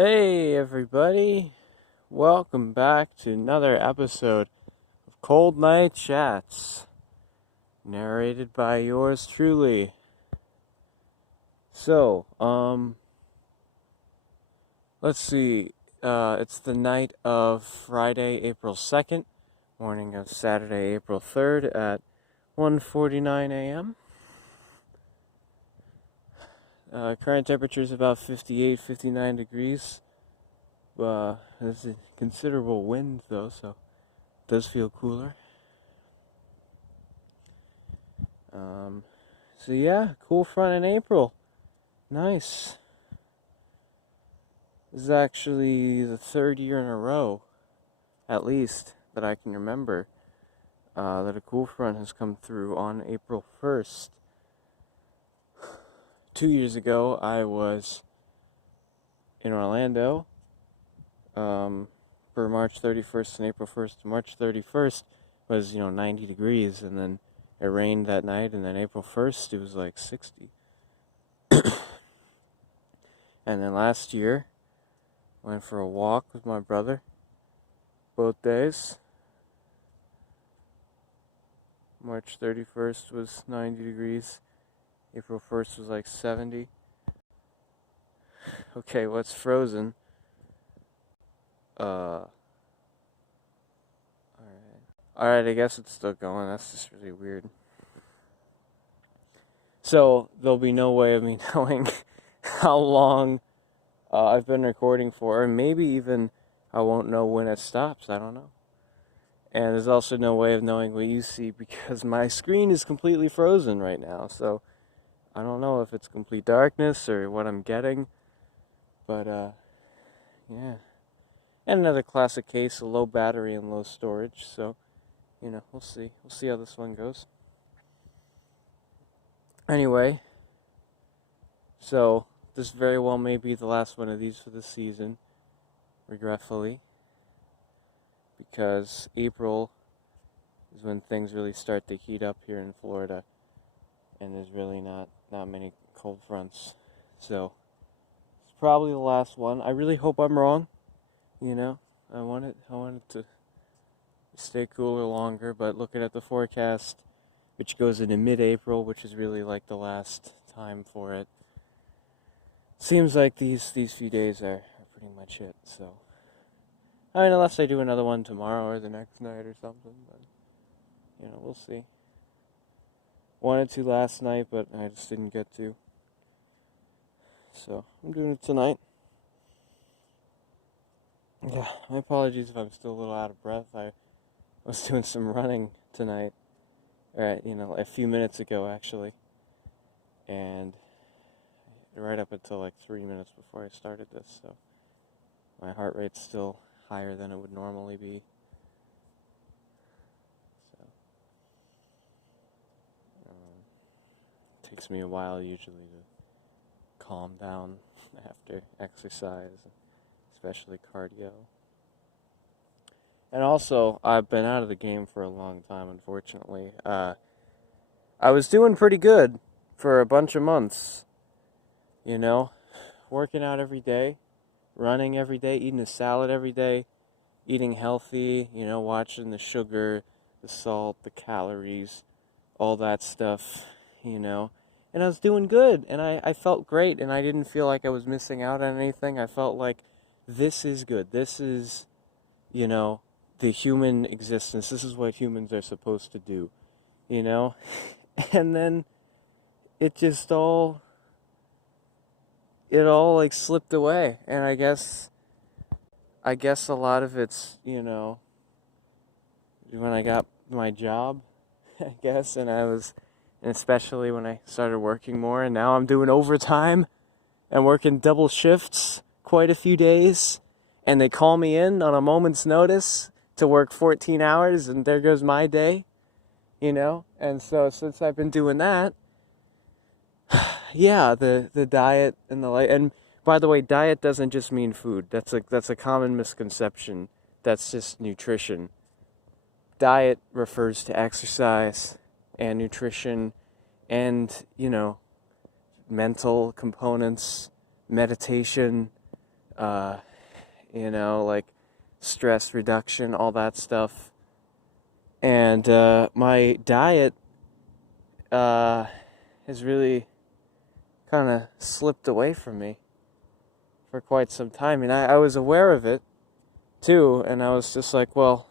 Hey everybody, welcome back to another episode of Cold Night Chats, narrated by yours truly. So, let's see, it's the night of Friday, April 2nd, morning of Saturday, April 3rd at 1:49 a.m. Current temperature is about 58, 59 degrees. There's a considerable wind though, so it does feel cooler. So yeah, cool front in April. Nice. This is actually the third year in a row, at least, that I can remember, that a cool front has come through on April 1st. 2 years ago, I was in Orlando, for March 31st and April 1st. March 31st was, 90 degrees, and then it rained that night, and then April 1st, it was like 60. And then last year, went for a walk with my brother, both days. March 31st was 90 degrees. April 1st was like 70. Okay, what's frozen? Alright, I guess it's still going. That's just really weird. So, there'll be no way of me knowing how long I've been recording for, or maybe even I won't know when it stops. I don't know. And there's also no way of knowing what you see because my screen is completely frozen right now. So I don't know if it's complete darkness or what I'm getting. But yeah. And another classic case of low battery and low storage. So, we'll see. We'll see how this one goes. Anyway, so this very well may be the last one of these for the season, regretfully. Because April is when things really start to heat up here in Florida, and there's really not many cold fronts. So it's probably the last one. I really hope I'm wrong. I want it to stay cooler longer, but looking at the forecast, which goes into mid-April, which is really like the last time for it, seems like these few days are pretty much it. So I mean, unless I do another one tomorrow or the next night or something, but, we'll see. Wanted to last night, but I just didn't get to. So, I'm doing it tonight. Yeah, my apologies if I'm still a little out of breath. I was doing some running tonight, a few minutes ago, actually. And right up until like 3 minutes before I started this, so my heart rate's still higher than it would normally be. So it takes me a while usually to calm down after exercise, especially cardio. And also, I've been out of the game for a long time, unfortunately. I was doing pretty good for a bunch of months, working out every day, running every day, eating a salad every day, eating healthy, watching the sugar, the salt, the calories, all that stuff, And I was doing good, and I felt great, and I didn't feel like I was missing out on anything. I felt like this is good. This is, the human existence. This is what humans are supposed to do, And then it just all like slipped away, and I guess a lot of it's, when I got my job, I guess, and especially when I started working more, and now I'm doing overtime and working double shifts quite a few days, and they call me in on a moment's notice to work 14 hours, and there goes my day, and so since I've been doing that, yeah, the diet and and by the way, diet doesn't just mean food. That's a common misconception. That's just nutrition. Diet refers to exercise and nutrition and, mental components, meditation, like stress reduction, all that stuff. And my diet has really kind of slipped away from me for quite some time. And I was aware of it too, and I was just like, well,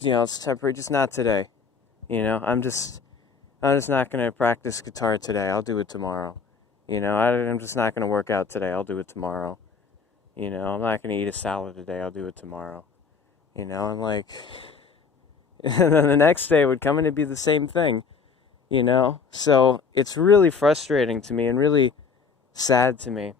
it's temporary, just not today. I'm just not going to practice guitar today. I'll do it tomorrow. I'm just not going to work out today. I'll do it tomorrow. I'm not going to eat a salad today. I'll do it tomorrow. I'm like, and then the next day would come and it'd be the same thing, So it's really frustrating to me and really sad to me.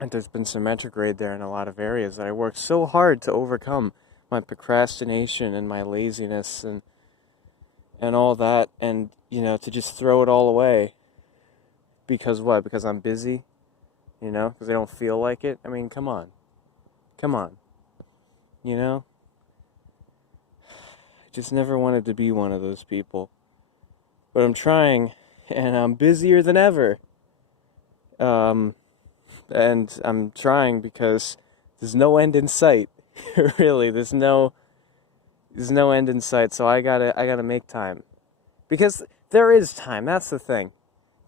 And there's been some retrograde there in a lot of areas that I worked so hard to overcome my procrastination and my laziness and all that, and to just throw it all away because what? Because I'm busy, because I don't feel like it. I mean, come on, I just never wanted to be one of those people, but I'm trying, and I'm busier than ever. And I'm trying because there's no end in sight. Really, there's no end in sight. So I gotta make time, because there is time. That's the thing.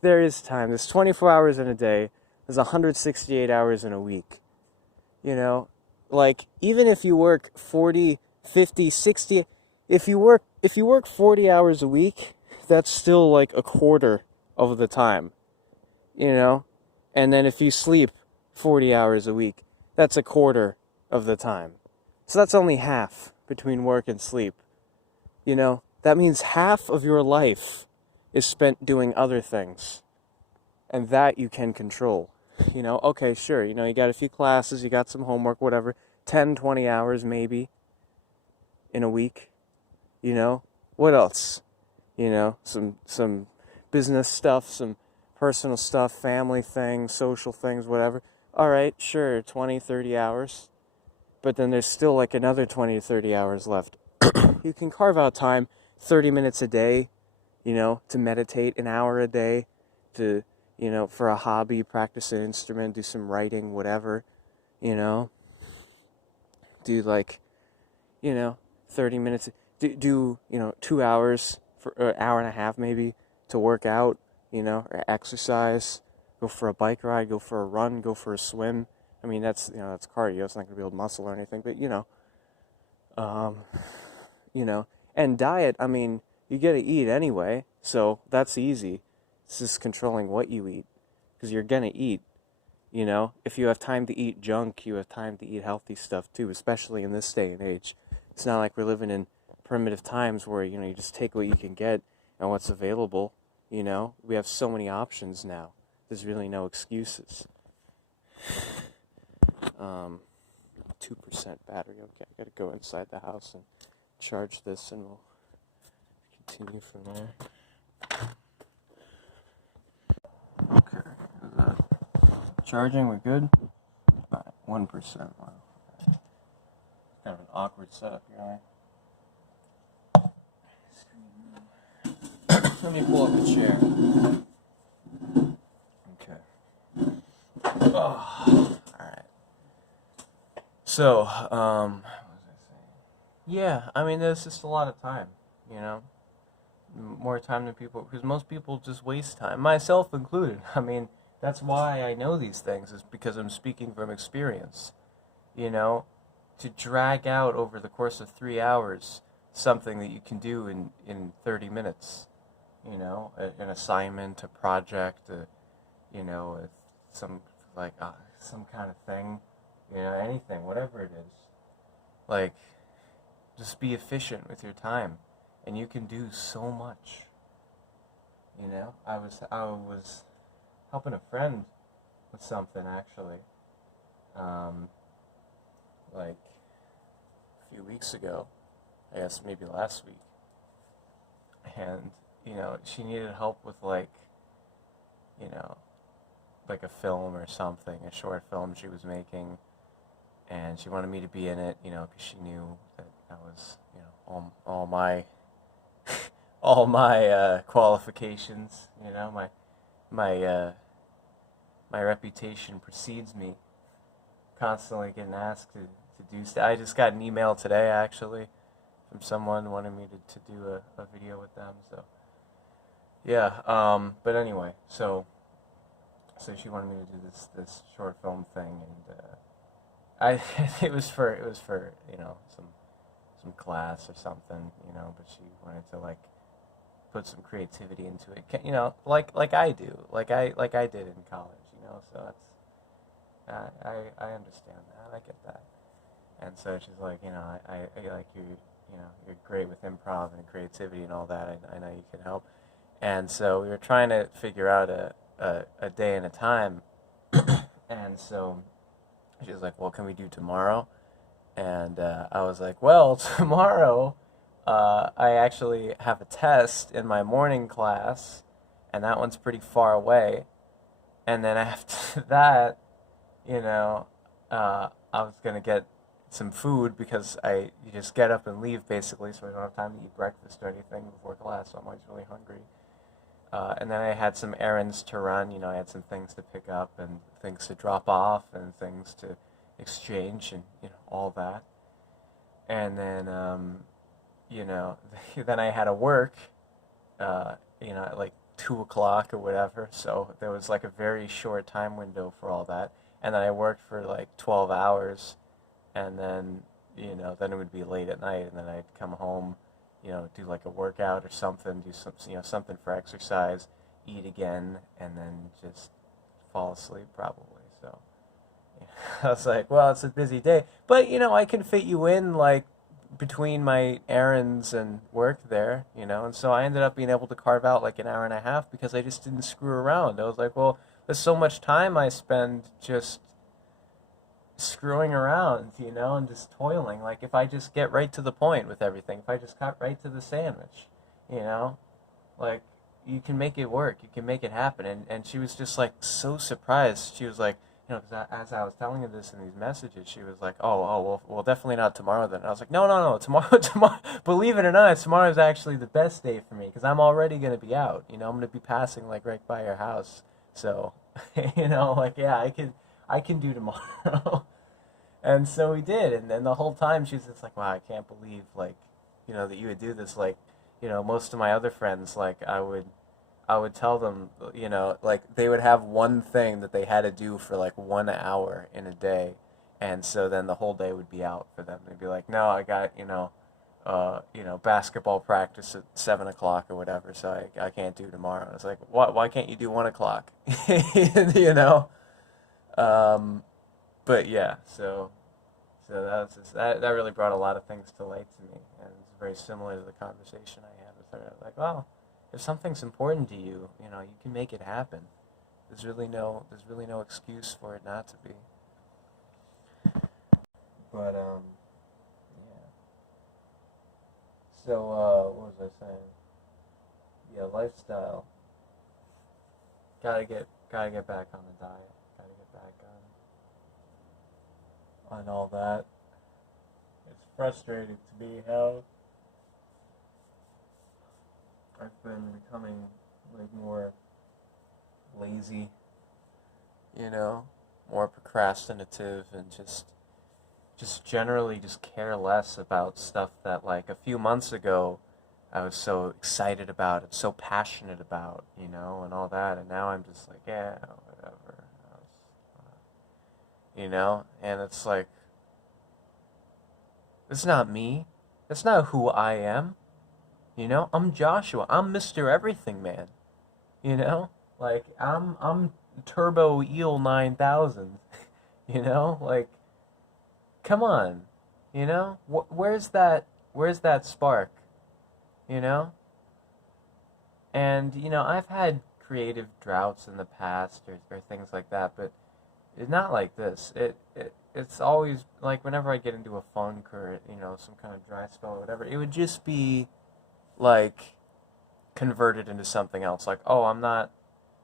There is time. There's 24 hours in a day. There's 168 hours in a week. Like even if you work 40, 50, 60, if you work 40 hours a week, that's still like a quarter of the time. And then if you sleep 40 hours a week, that's a quarter of the time. So that's only half between work and sleep. That means half of your life is spent doing other things. And that you can control. Okay, sure, you got a few classes, you got some homework, whatever, 10, 20 hours maybe in a week. What else? Some business stuff, some personal stuff, family things, social things, whatever. All right, sure, 20, 30 hours. But then there's still like another 20 to 30 hours left. You can carve out time, 30 minutes a day, to meditate, an hour a day, to, for a hobby, practice an instrument, do some writing, whatever, do 30 minutes, do 2 hours, for an hour and a half maybe, to work out, or exercise, go for a bike ride, go for a run, go for a swim. I mean, that's cardio. It's not going to build muscle or anything, but, and diet, I mean, you got to eat anyway, so that's easy. It's just controlling what you eat, because you're going to eat, If you have time to eat junk, you have time to eat healthy stuff too, especially in this day and age. It's not like we're living in primitive times where, you just take what you can get and what's available, We have so many options now. There's really no excuses. 2% battery. Okay, I gotta go inside the house and charge this, and we'll continue from there. Okay, charging, we're good? Alright, 1%. Wow. Kind of an awkward setup here, right? Let me pull up a chair. Okay. Oh, alright. So, what was I saying? Yeah, I mean, there's just a lot of time, More time than people, because most people just waste time, myself included. I mean, that's why I know these things, is because I'm speaking from experience, To drag out over the course of 3 hours something that you can do in 30 minutes, an assignment, a project, some kind of thing, anything, whatever it is. Like, just be efficient with your time, and you can do so much. I was helping a friend with something, actually, like a few weeks ago, I guess maybe last week, and she needed help with like a film or something, a short film she was making, and she wanted me to be in it, because she knew that I was, all my all my qualifications, my reputation precedes me, constantly getting asked to do stuff. I just got an email today actually from someone wanting me to do a video with them. So yeah, but anyway, so she wanted me to do this short film thing, and I it was for some class or something, but she wanted to like put some creativity into it, like I do, like I did in college, so that's I understand that, I get that. And so she's like, I like you're great with improv and creativity and all that. I know you can help. And so we were trying to figure out a day and a time. And so she was like, well, can we do tomorrow? And I was like, well, tomorrow I actually have a test in my morning class, and that one's pretty far away. And then after that, I was gonna get some food because you just get up and leave basically, so I don't have time to eat breakfast or anything before class. So I'm always really hungry. And then I had some errands to run. I had some things to pick up and things to drop off and things to exchange and all that. And then then I had to work. At like 2 o'clock or whatever. So there was like a very short time window for all that. And then I worked for like 12 hours, and then it would be late at night, and then I'd come home, do like a workout or something, do something for exercise, eat again, and then just fall asleep probably. So I was like, well, it's a busy day, but I can fit you in like between my errands and work there, and so I ended up being able to carve out like an hour and a half because I just didn't screw around. I was like, well, there's so much time I spend just screwing around, and just toiling. Like if I just get right to the point with everything, if I just cut right to the sandwich, like you can make it work, you can make it happen. And she was just like so surprised. She was like, because as I was telling her this in these messages, she was like, well, definitely not tomorrow then. And I was like, no, tomorrow, tomorrow. Believe it or not, tomorrow is actually the best day for me because I'm already gonna be out. I'm gonna be passing like right by your house. So, like yeah, I can do tomorrow. And so we did, and then the whole time she's just like, wow, I can't believe like, that you would do this. Like, most of my other friends, like I would tell them, like they would have one thing that they had to do for like 1 hour in a day, and so then the whole day would be out for them. They'd be like, no, I got basketball practice at 7 o'clock or whatever, so I can't do tomorrow. It's like, why can't you do 1 o'clock? you know. Um, but yeah, so that was that really brought a lot of things to light to me, and it's very similar to the conversation I had with her. Like, well, if something's important to you, you can make it happen. There's really no excuse for it not to be. But yeah. So what was I saying? Yeah, lifestyle. Gotta get back on the diet. Gotta get back on all that. It's frustrating to me how I've been becoming like more lazy, more procrastinative, and just generally just care less about stuff that like a few months ago I was so excited about and so passionate about, and all that, and now I'm just like, yeah, whatever, and it's like, it's not me, it's not who I am, I'm Joshua, I'm Mr. Everything Man, like I'm Turbo Eel 9000, like come on, where's that spark, you know? And, I've had creative droughts in the past or things like that, but it's not like this. It's always, like, whenever I get into a funk or, some kind of dry spell or whatever, it would just be, like, converted into something else. Like, oh, I'm not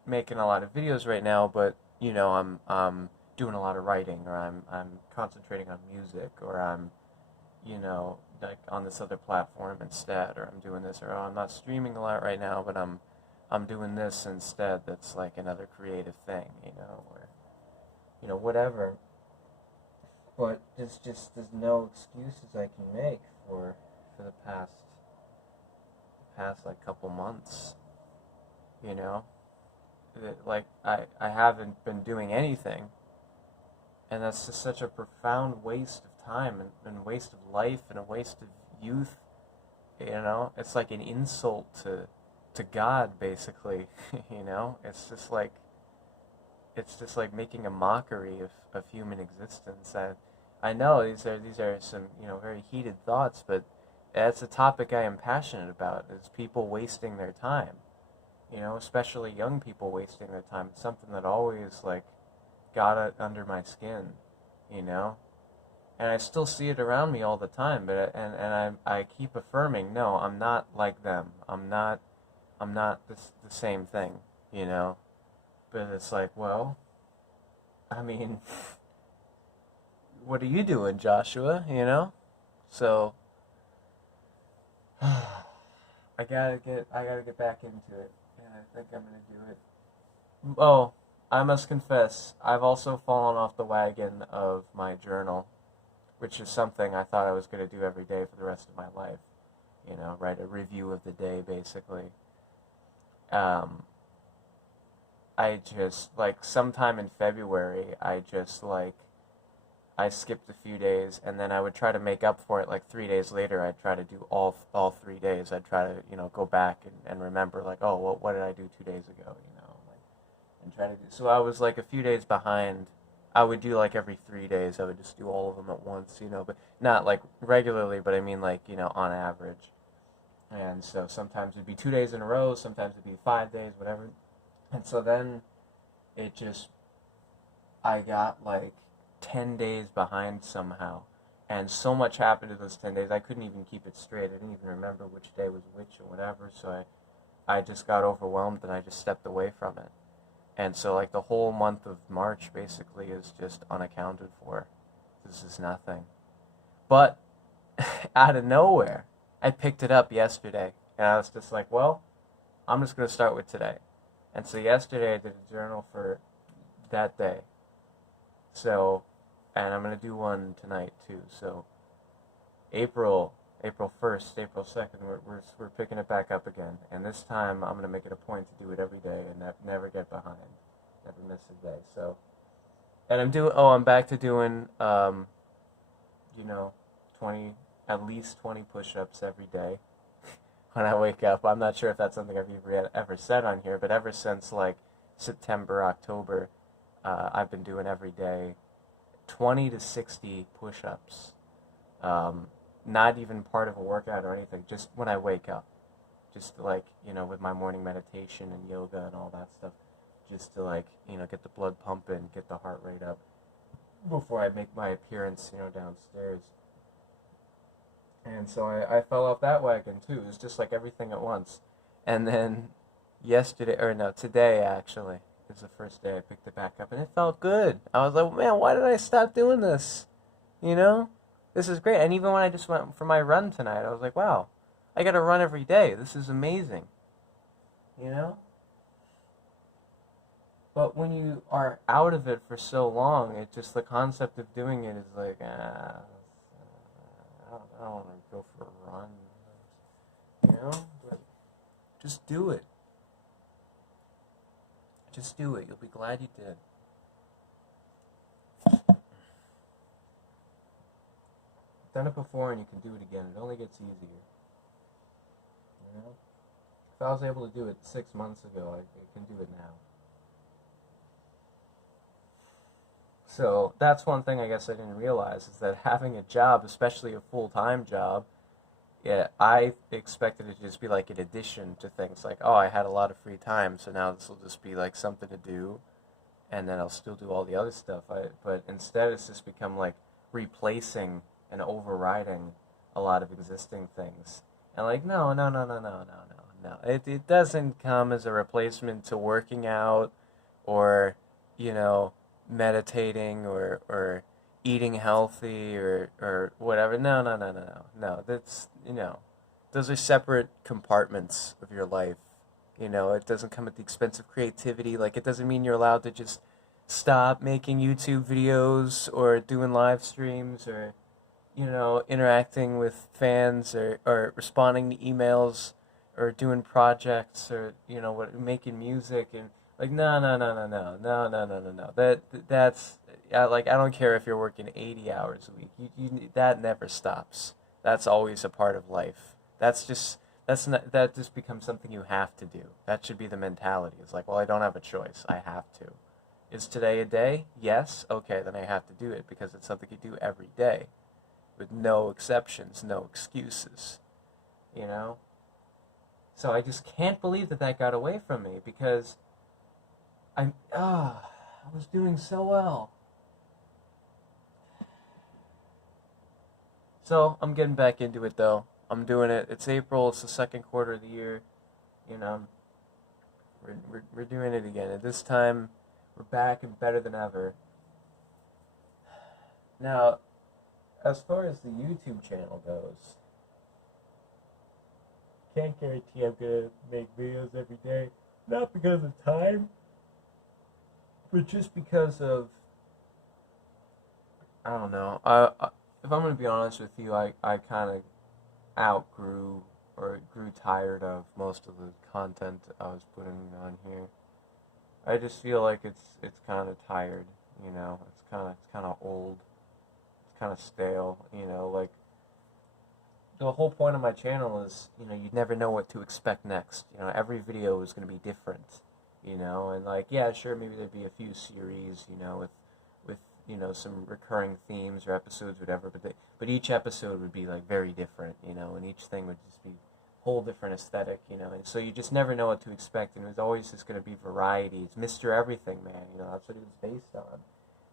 making a lot of videos right now, but, I'm doing a lot of writing, or I'm concentrating on music, or I'm like on this other platform instead, or I'm doing this, or oh, I'm not streaming a lot right now, but I'm doing this instead. That's like another creative thing, or whatever. But there's no excuses I can make for the past like couple months, you know? Like I haven't been doing anything, and that's just such a profound waste of time and waste of life and a waste of youth, you know? It's like an insult to God, basically, you know? It's just like making a mockery of human existence. And I know these are some, you know, very heated thoughts, but that's a topic I am passionate about, is people wasting their time. You know, especially young people wasting their time. It's something that always like got it under my skin, you know? And I still see it around me all the time, but I keep affirming, no, I'm not like them. I'm not the same thing, you know? But it's like, well, I mean, what are you doing, Joshua, you know? So I gotta get back into it, and I think I'm gonna do it. Oh, I must confess, I've also fallen off the wagon of my journal, which is something I thought I was gonna do every day for the rest of my life. You know, write a review of the day, basically. Um, I just like sometime in February, I skipped a few days, and then I would try to make up for it. Like 3 days later, I'd try to do all 3 days. I'd try to go back and remember like, oh, well, what did I do 2 days ago? Like, and try to do. So I was like a few days behind. I would do like every 3 days. I would just do all of them at once, but not like regularly. But I mean like on average. And so sometimes it'd be 2 days in a row. Sometimes it'd be 5 days, whatever. And so then it just I got like 10 days behind somehow. And so much happened in those 10 days, I couldn't even keep it straight. I didn't even remember which day was which or whatever. So I just got overwhelmed and I just stepped away from it. And so, like, the whole month of March basically is just unaccounted for. This is nothing. But out of nowhere, I picked it up yesterday. And I was just like, well, I'm just going to start with today. And so yesterday I did a journal for that day. So, and I'm going to do one tonight too. So, April 1st, April 2nd, we're picking it back up again. And this time I'm going to make it a point to do it every day and never get behind. Never miss a day. So, and I'm back to doing, 20, at least 20 push-ups every day when I wake up. I'm not sure if that's something I've ever said on here, but ever since like September, October, I've been doing every day 20 to 60 push-ups. Not even part of a workout or anything, just when I wake up. Just like, with my morning meditation and yoga and all that stuff. Just to like, get the blood pumping, get the heart rate up before I make my appearance, downstairs. And so I fell off that wagon too. It was just like everything at once. And then today actually is the first day I picked it back up, and it felt good. I was like, man, why did I stop doing this? This is great. And even when I just went for my run tonight, I was like, wow, I got to run every day. This is amazing. But when you are out of it for so long, the concept of doing it is like, I don't want to go for a run, But just do it. Just do it. You'll be glad you did. I've done it before and you can do it again. It only gets easier. If I was able to do it 6 months ago, I can do it now. So that's one thing I guess I didn't realize, is that having a job, especially a full-time job, I expected it to just be like an addition to things. Like, oh, I had a lot of free time, so now this will just be like something to do, and then I'll still do all the other stuff. But instead, it's just become like replacing and overriding a lot of existing things. And like, no. It doesn't come as a replacement to working out or, meditating or eating healthy or whatever. No. That's, those are separate compartments of your life. It doesn't come at the expense of creativity. Like, it doesn't mean you're allowed to just stop making YouTube videos or doing live streams or, interacting with fans or responding to emails or doing projects or, making music and like, no, no, no, no, no, no, no, no, no, no. That's, like, I don't care if you're working 80 hours a week. That never stops. That's always a part of life. That just becomes something you have to do. That should be the mentality. It's like, well, I don't have a choice. I have to. Is today a day? Yes. Okay, then I have to do it because it's something you do every day with no exceptions, no excuses, you know? So I just can't believe that got away from me because I was doing so well. So I'm getting back into it though. I'm doing it. It's April. It's the second quarter of the year. You know, we're doing it again. At this time, we're back and better than ever. Now, as far as the YouTube channel goes, can't guarantee I'm gonna make videos every day. Not because of time, but just because of, I don't know. If I'm gonna be honest with you, I kind of outgrew or grew tired of most of the content I was putting on here. I just feel like it's kind of tired, it's kind of old, it's kind of stale, like the whole point of my channel is, you'd never know what to expect next. Every video is going to be different, and like, yeah, sure, maybe there'd be a few series, with some recurring themes or episodes, whatever, but each episode would be like very different, and each thing would just be whole different aesthetic, and so you just never know what to expect, and it was always just going to be variety. It's Mr. Everything Man, that's what it was based on.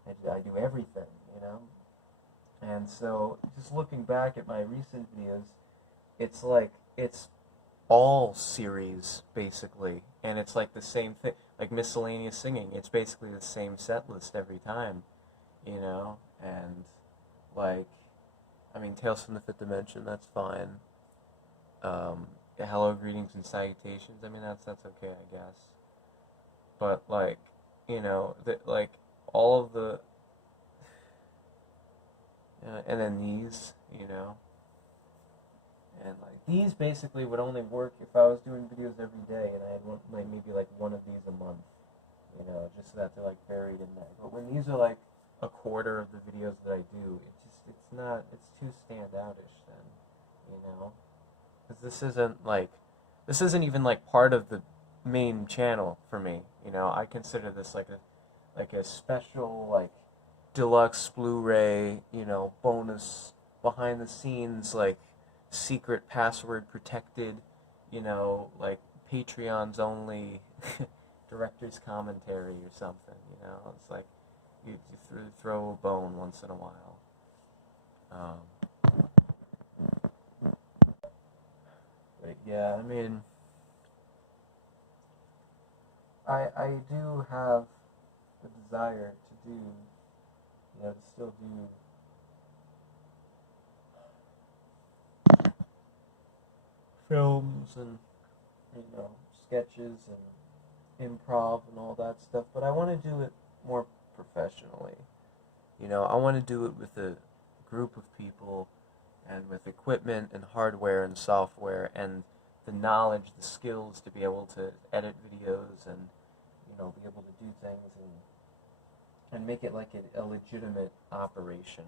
I do everything, and so just looking back at my recent videos, it's like it's all series basically, and it's like the same thing, like miscellaneous singing. It's basically the same set list every time, and like, I mean, Tales from the Fifth Dimension, that's fine. Hello, greetings, and salutations. I mean, that's okay, I guess. But like, like all of the, and then these, and like these basically would only work if I was doing videos every day, and I had like maybe like one of these a month, just so that they're like buried in there. But when these are like a quarter of the videos that I do, it's too standoutish then, because this isn't even like part of the main channel for me. I consider this like a special, like, deluxe Blu-ray, bonus behind the scenes, like secret password protected, like Patreon's only director's commentary or something. It's like you throw a bone once in a while. But yeah, I mean, I do have the desire to do, to still do films and, sketches and improv and all that stuff, but I want to do it more professionally. I want to do it with a group of people and with equipment and hardware and software and the knowledge, the skills to be able to edit videos and, be able to do things and make it like a legitimate operation.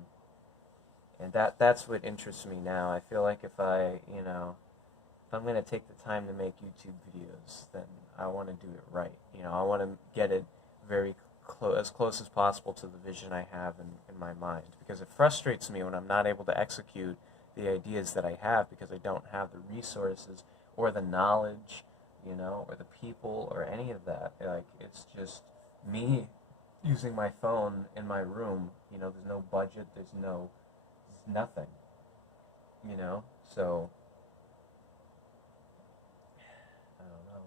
And that's what interests me now. I feel like if I'm going to take the time to make YouTube videos, then I want to do it right. I want to get it very as close as possible to the vision I have in my mind, because it frustrates me when I'm not able to execute the ideas that I have because I don't have the resources or the knowledge, or the people or any of that. Like, it's just me using my phone in my room. There's no budget, there's nothing, so I don't know.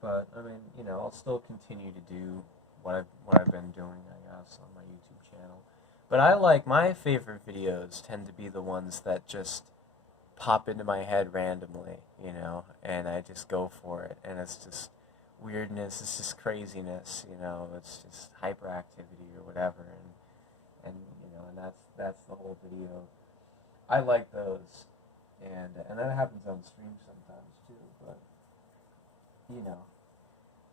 But I mean, I'll still continue to do what I've been doing, I guess, on my YouTube channel. But I like my favorite videos tend to be the ones that just pop into my head randomly, and I just go for it. And it's just weirdness, it's just craziness, it's just hyperactivity or whatever. And that's the whole video. I like those. And that happens on stream sometimes too, but you know,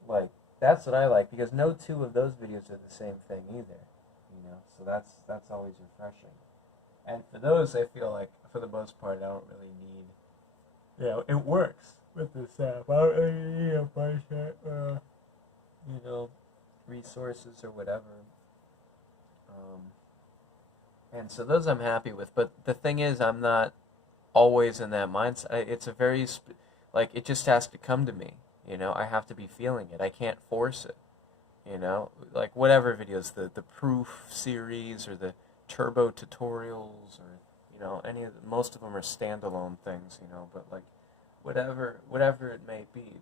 like that's what I like because no two of those videos are the same thing either, So that's always refreshing. And for those, I feel like for the most part, I don't really need. It works with this app. I don't really need a bunch of, resources or whatever. Um, and so those I'm happy with. But the thing is, I'm not always in that mindset. It's a very, like, it just has to come to me. I have to be feeling it. I can't force it. Like whatever videos, the proof series or the turbo tutorials or any of most of them are standalone things, but like whatever it may be,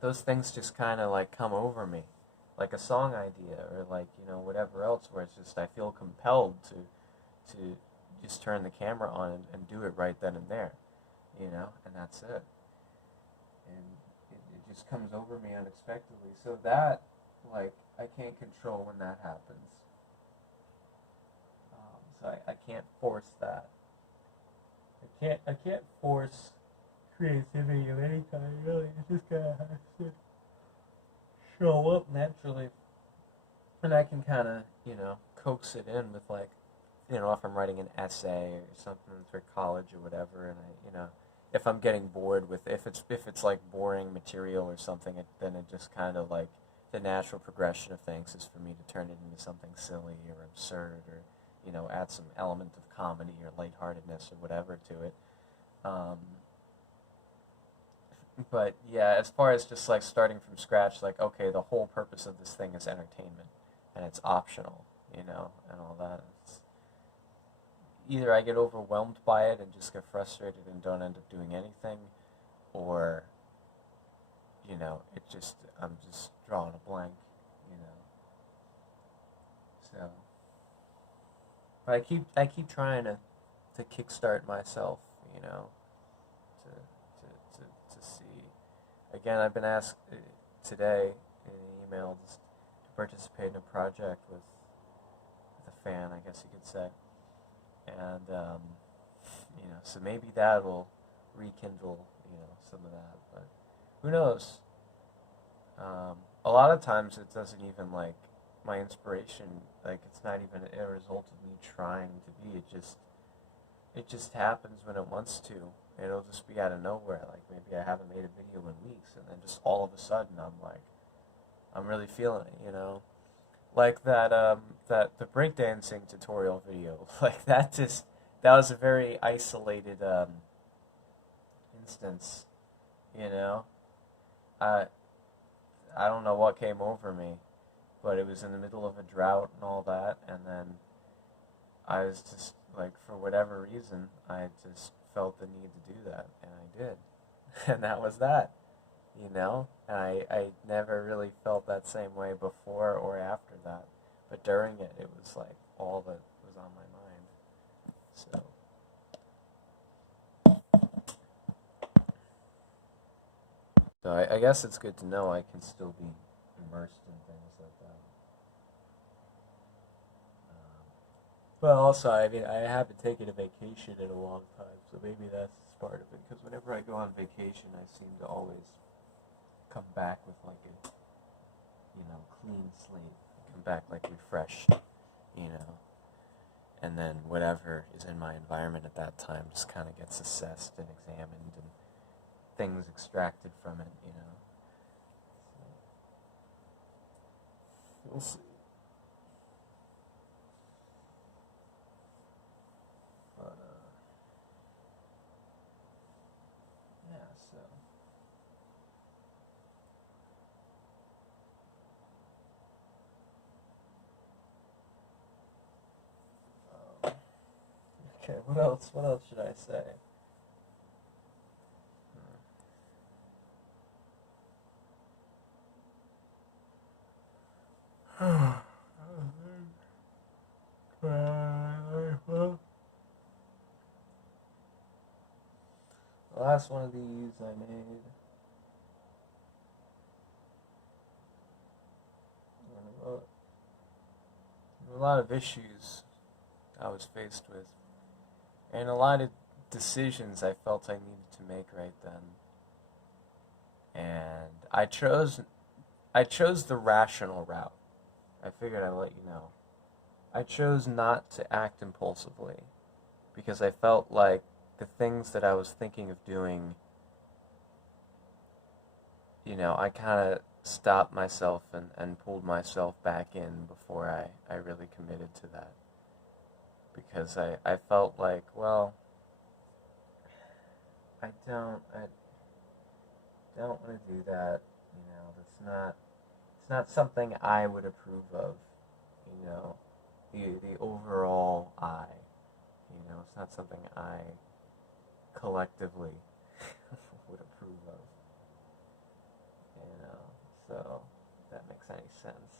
those things just kind of like come over me, like a song idea or like whatever else, where it's just I feel compelled to just turn the camera on and do it right then and there, and that's it. And it just comes over me unexpectedly. So that, like, I can't control when that happens. So I can't force that. I can't force creativity of any kind, really. It just kinda has to show up naturally. And I can kinda, coax it in with like, if I'm writing an essay or something for college or whatever, and if I'm getting bored with if it's like boring material or something, then it just kind of like the natural progression of things is for me to turn it into something silly or absurd or add some element of comedy or lightheartedness or whatever to it. Um, but yeah, as far as just like starting from scratch, like okay, the whole purpose of this thing is entertainment, and it's optional, and all that. Either I get overwhelmed by it and just get frustrated and don't end up doing anything, or I'm just drawing a blank, you know. So, but I keep trying to kickstart myself, to see. Again, I've been asked today in an email to participate in a project with a fan, I guess you could say, and so maybe that will rekindle some of that, but who knows? A lot of times it doesn't even like my inspiration, like it's not even a result of me trying to be. It just happens when it wants to. It'll just be out of nowhere. Like maybe I haven't made a video in weeks, and then just all of a sudden I'm really feeling it. Like that the breakdancing tutorial video. Like that was a very isolated instance. You know, I I don't know what came over me, but it was in the middle of a drought and all that, and then I was just like, for whatever reason, I just felt the need to do that, and I did, and that was that, And I never really felt that same way before or after that, but during it, it was like all that was on my mind. So I guess it's good to know I can still be immersed in things like that. But also, I mean, I haven't taken a vacation in a long time, so maybe that's part of it. Because whenever I go on vacation, I seem to always come back with like a, clean slate. Come back like refreshed, you know. And then whatever is in my environment at that time just kind of gets assessed and examined and things extracted from it. So we'll see. But, yeah, so. Okay, what else? What else should I say? The last one of these I made. A lot of issues I was faced with, and a lot of decisions I felt I needed to make right then. And I chose the rational route. I figured I'd let you know. I chose not to act impulsively because I felt like the things that I was thinking of doing, I kind of stopped myself and pulled myself back in before I really committed to that. Because I felt like, well, I don't want to do that. It's not something I would approve of. You know, the overall I. It's not something I collectively would approve of. So if that makes any sense.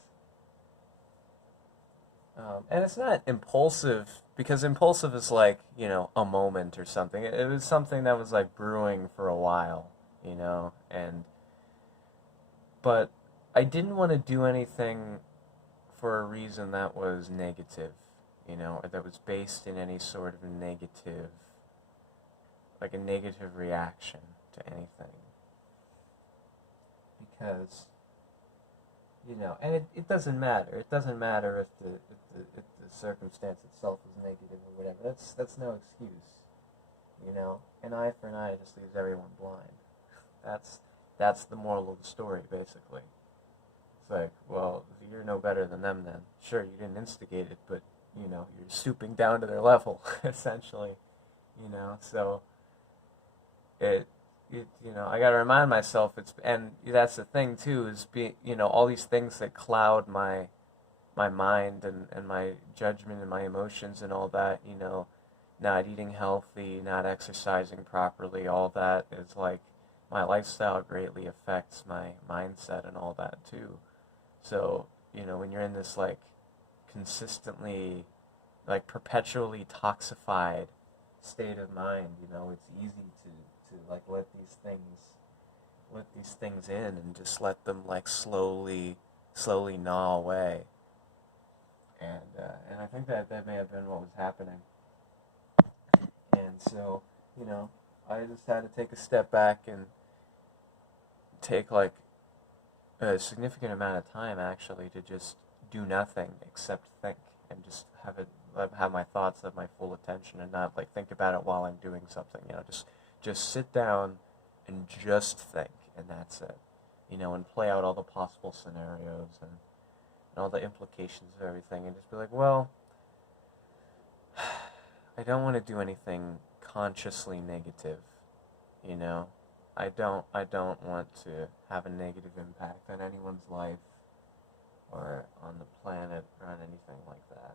And it's not impulsive because impulsive is like a moment or something. It was something that was like brewing for a while, and but I didn't want to do anything for a reason that was negative, or that was based in any sort of negative, like a negative reaction to anything. Because, and it doesn't matter. It doesn't matter if the circumstance itself is negative or whatever. That's no excuse, An eye for an eye just leaves everyone blind. That's the moral of the story, basically. It's like, well, you're no better than them then. Sure, you didn't instigate it, but, you're stooping down to their level, essentially, So, it, I gotta remind myself, and that's the thing, too, is, all these things that cloud my mind and my judgment and my emotions and all that, not eating healthy, not exercising properly, all that is like, my lifestyle greatly affects my mindset and all that too. So, when you're in this like consistently, like perpetually toxified state of mind, it's easy to like let these things in and just let them like slowly gnaw away. And I think that may have been what was happening. And so, I just had to take a step back and take like a significant amount of time actually to just do nothing except think and just have my thoughts have my full attention and not like think about it while I'm doing something. Just sit down and just think, and that's it. And play out all the possible scenarios and all the implications of everything, and just be like, well, I don't want to do anything consciously negative, you know. I don't want to have a negative impact on anyone's life or on the planet or on anything like that.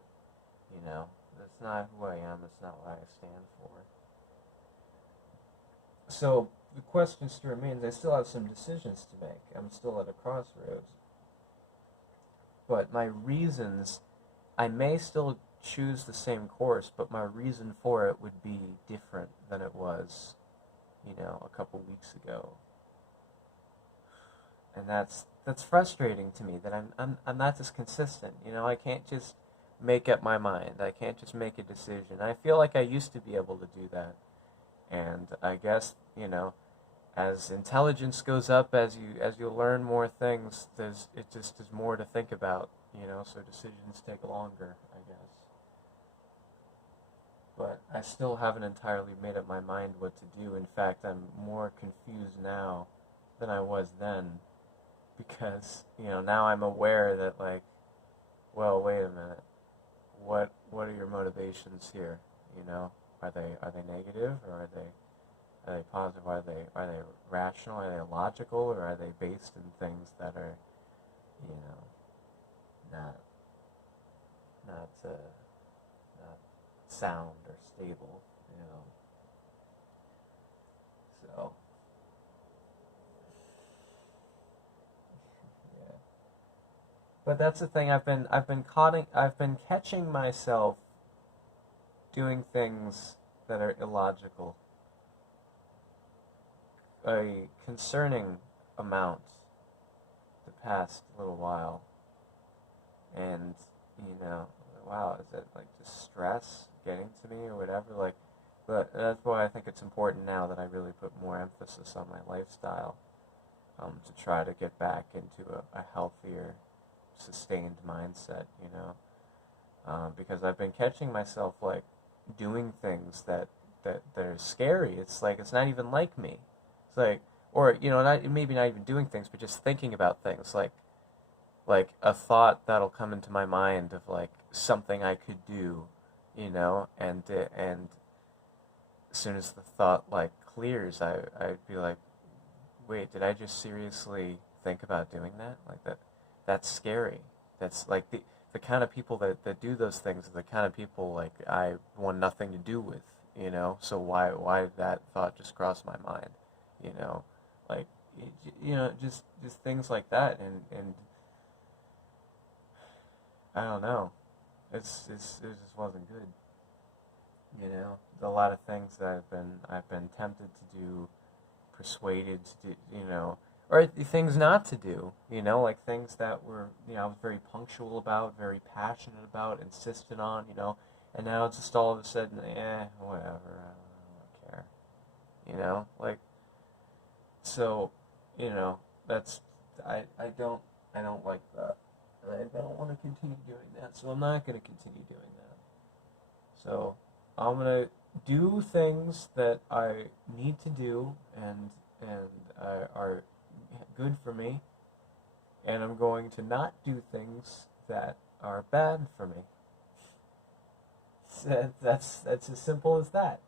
That's not who I am. That's not what I stand for. So the question still remains. I still have some decisions to make. I'm still at a crossroads. But my reasons, I may still choose the same course, but my reason for it would be different than it was, a couple weeks ago. And that's frustrating to me that I'm not as consistent. I can't just make up my mind. I can't just make a decision. I feel like I used to be able to do that. And I guess, as intelligence goes up, as you learn more things, there's more to think about, so decisions take longer, I guess. But I still haven't entirely made up my mind what to do. In fact, I'm more confused now than I was then, because, now I'm aware that, like, well, wait a minute. What are your motivations here? Are they negative, or are they positive? Are they rational? Are they logical, or are they based in things that are, you know, not not not sound or stable? So yeah. But that's the thing. I've been catching myself doing things that are illogical, a concerning amount the past little while, and wow, is it like just stress getting to me or whatever? Like, but that's why I think it's important now that I really put more emphasis on my lifestyle, to try to get back into a healthier, sustained mindset, because I've been catching myself like doing things that are scary. It's like it's not even like me. It's like, or maybe not even doing things, but just thinking about things like a thought that'll come into my mind of like something I could do, and as soon as the thought like clears, I'd be like, wait, did I just seriously think about doing that? Like that's scary. That's like the kind of people that do those things are the kind of people like I want nothing to do with, So why did that thought just cross my mind, Like, just things like that, and I don't know. It just wasn't good. A lot of things that I've been tempted to do, persuaded to do, or things not to do, like things that were, I was very punctual about, very passionate about, insistent on, and now it's just all of a sudden, whatever, I don't care, like, so, that's, I don't like that, and I don't want to continue doing that, so I'm not going to continue doing that. So I'm gonna do things that I need to do and are good for me, and I'm going to not do things that are bad for me. That's as simple as that,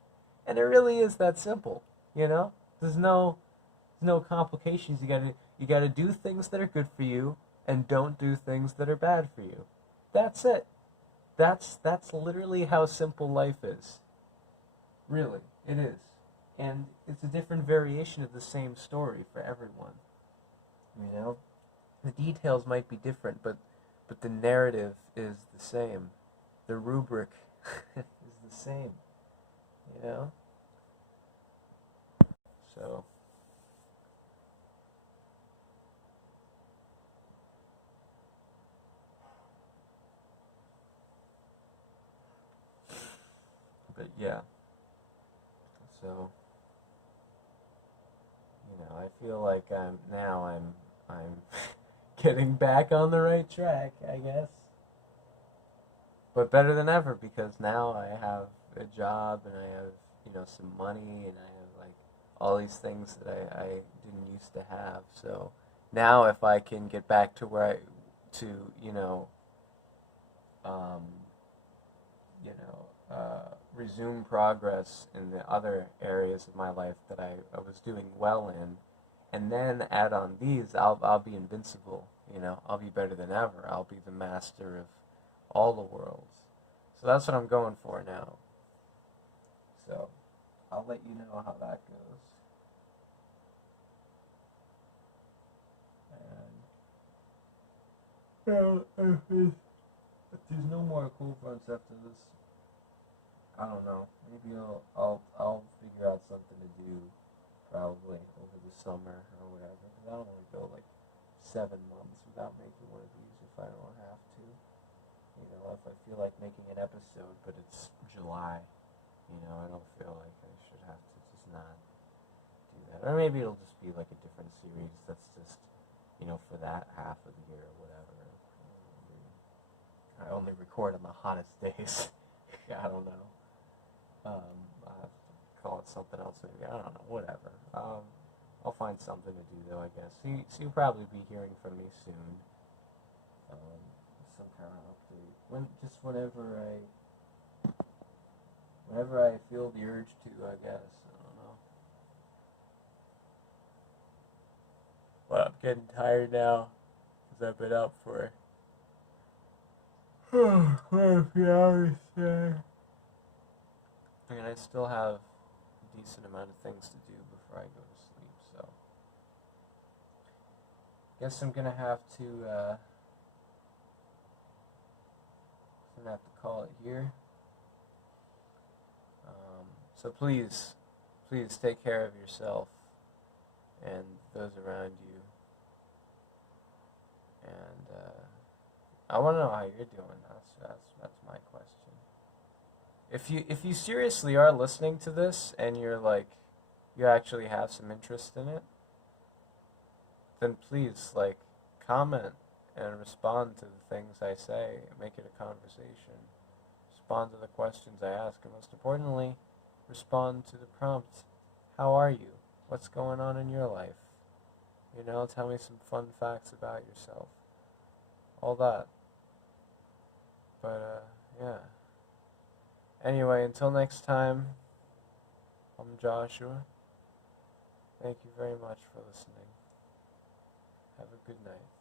and it really is that simple. There's no complications. You gotta do things that are good for you, and don't do things that are bad for you. That's it. That's literally how simple life is. Really, it is. And it's a different variation of the same story for everyone. The details might be different, but the narrative is the same. The rubric is the same. You know? So but yeah. So I feel like I'm getting back on the right track, I guess. But better than ever because now I have a job and I have, some money and I have like all these things that I didn't used to have. So now if I can get back to where to, um, resume progress in the other areas of my life that I was doing well in, and then add on these, I'll be invincible. I'll be better than ever. I'll be the master of all the worlds. So that's what I'm going for now. So I'll let you know how that goes. And if there's no more cool fronts after this, I don't know. Maybe I'll figure out something to do probably over the summer or whatever. Because I don't want to go like 7 months without making one of these if I don't have to. If I feel like making an episode, but it's July, I don't feel like I should have to just not do that. Or maybe it'll just be like a different series that's just, for that half of the year or whatever. I only record on the hottest days. I don't know. I have to call it something else maybe. I don't know. Whatever. I'll find something to do though, I guess. So you'll probably be hearing from me soon. Some kind of update. Whenever I feel the urge to, I guess. I don't know. Well, I'm getting tired now because I've been up for a few hours there. And I still have a decent amount of things to do before I go to sleep, so guess I'm gonna have to call it here. So please take care of yourself. and those around you. And I want to know how you're doing. That's my question. If you seriously are listening to this and you're like, you actually have some interest in it, then please like comment and respond to the things I say. Make it a conversation. Respond to the questions I ask, and most importantly, respond to the prompt. How are you? What's going on in your life? You know, tell me some fun facts about yourself. All that. But, yeah. Anyway, until next time, I'm Joshua. Thank you very much for listening. Have a good night.